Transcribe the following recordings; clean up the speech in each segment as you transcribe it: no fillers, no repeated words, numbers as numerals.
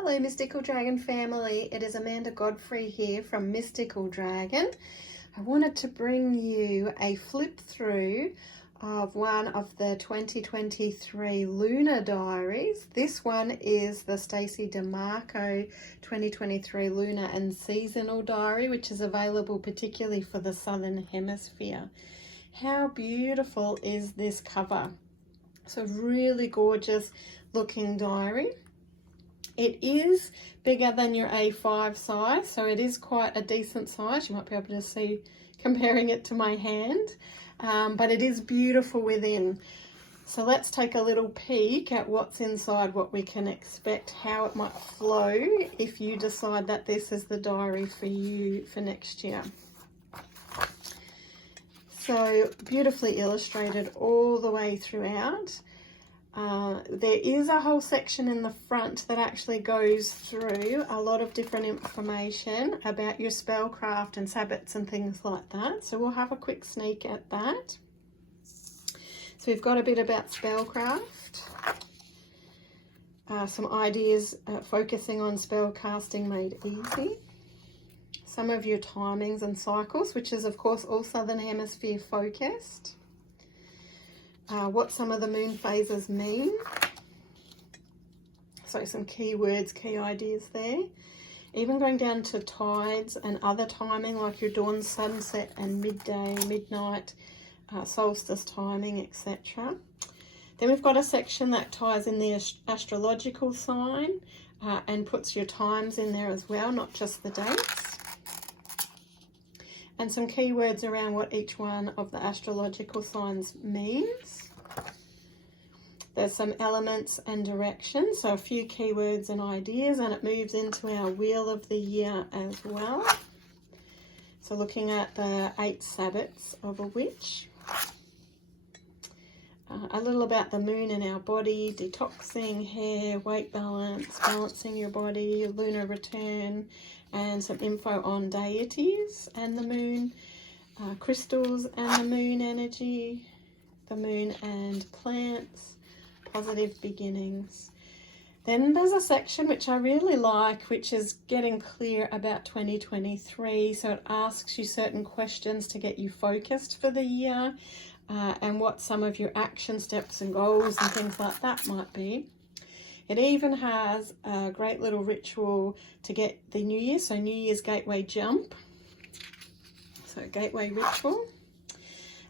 Hello Mystical Dragon family, it is Amanda Godfrey here from Mystical Dragon. I wanted to bring you a flip through of one of the 2023 Lunar Diaries. This one is the Stacey DeMarco 2023 Lunar and Seasonal Diary, which is available particularly for the Southern Hemisphere. How beautiful is this cover? So really gorgeous looking diary. It is bigger than your A5 size, so it is quite a decent size. You might be able to see comparing it to my hand, but it is beautiful within. So let's take a little peek at what's inside, what we can expect, how it might flow if you decide that this is the diary for you for next year. So beautifully illustrated all the way throughout. There is a whole section in the front that actually goes through a lot of different information about your spellcraft and sabbats and things like that. So we'll have a quick sneak at that. So we've got a bit about spellcraft, some ideas focusing on spell casting made easy, some of your timings and cycles, which is of course all Southern Hemisphere focused. What some of the moon phases mean. So some key words, key ideas there. Even going down to tides and other timing like your dawn, sunset and midday, midnight, solstice timing, etc. Then we've got a section that ties in the astrological sign and puts your times in there as well, not just the dates. And some keywords around what each one of the astrological signs means. There's some elements and directions, so a few keywords and ideas, and it moves into our wheel of the year as well. So looking at the 8 sabbats of a witch. A little about the moon in our body, detoxing, hair, weight balance, balancing your body, lunar return, and some info on deities and the moon, crystals and the moon energy, the moon and plants, positive beginnings. Then there's a section which I really like, which is getting clear about 2023. So it asks you certain questions to get you focused for the year and what some of your action steps and goals and things like that might be. It even has a great little ritual to get the New Year, so New Year's Gateway Jump. So Gateway Ritual.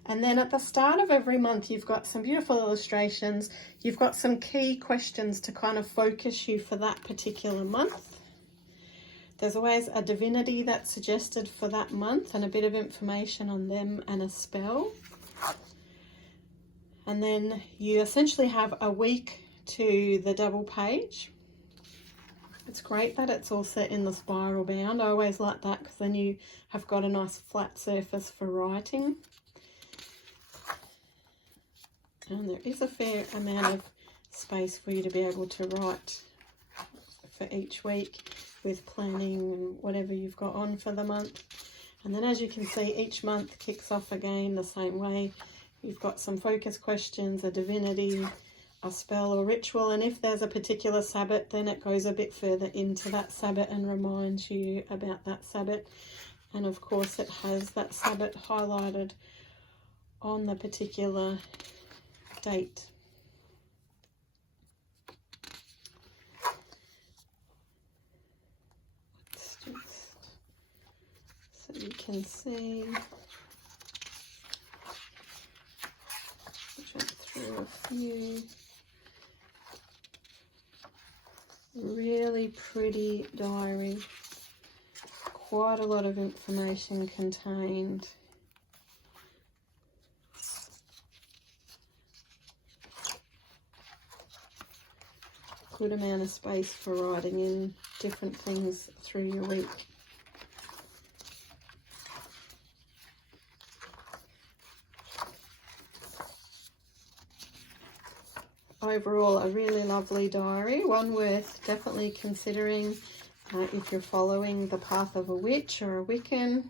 And then at the start of every month, you've got some beautiful illustrations. You've got some key questions to kind of focus you for that particular month. There's always a divinity that's suggested for that month and a bit of information on them and a spell. And then you essentially have a week to the double page. It's great that it's all set in the spiral bound. I always like that because then you have got a nice flat surface for writing. And there is a fair amount of space for you to be able to write for each week with planning and whatever you've got on for the month. And then as you can see, each month kicks off again the same way. You've got some focus questions, a divinity, a spell or ritual, and if there's a particular sabbat, then it goes a bit further into that sabbat and reminds you about that sabbat. And of course it has that sabbat highlighted on the particular date. So you can see, jump through a few. Really pretty diary, quite a lot of information contained. Good amount of space for writing in different things through your week. Overall, a really lovely diary, one worth definitely considering if you're following the path of a witch or a Wiccan.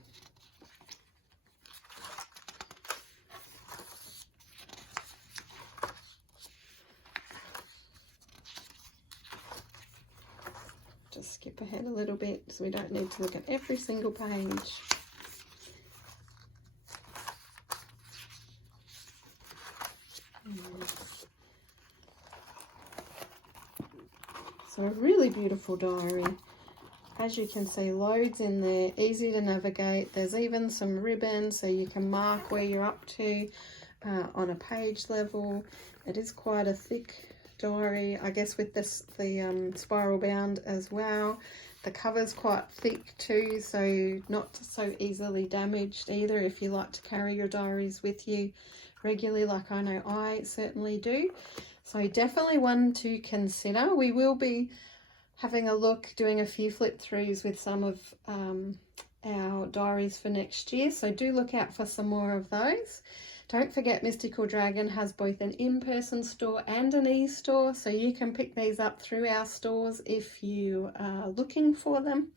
just skip ahead a little bit so we don't need to look at every single page. So a really beautiful diary. As you can see, loads in there, easy to navigate. There's even some ribbon so you can mark where you're up to on a page level. It is quite a thick diary, I guess, with this the spiral bound as well. The cover's quite thick too, so not so easily damaged either if you like to carry your diaries with you regularly, like I know I certainly do. So definitely one to consider. We will be having a look, doing a few flip throughs with some of our diaries for next year, so do look out for some more of those. Don't forget, Mystical Dragon has both an in-person store and an e-store, so you can pick these up through our stores if you are looking for them.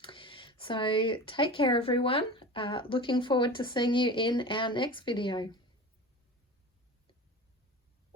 So take care, everyone. Looking forward to seeing you in our next video.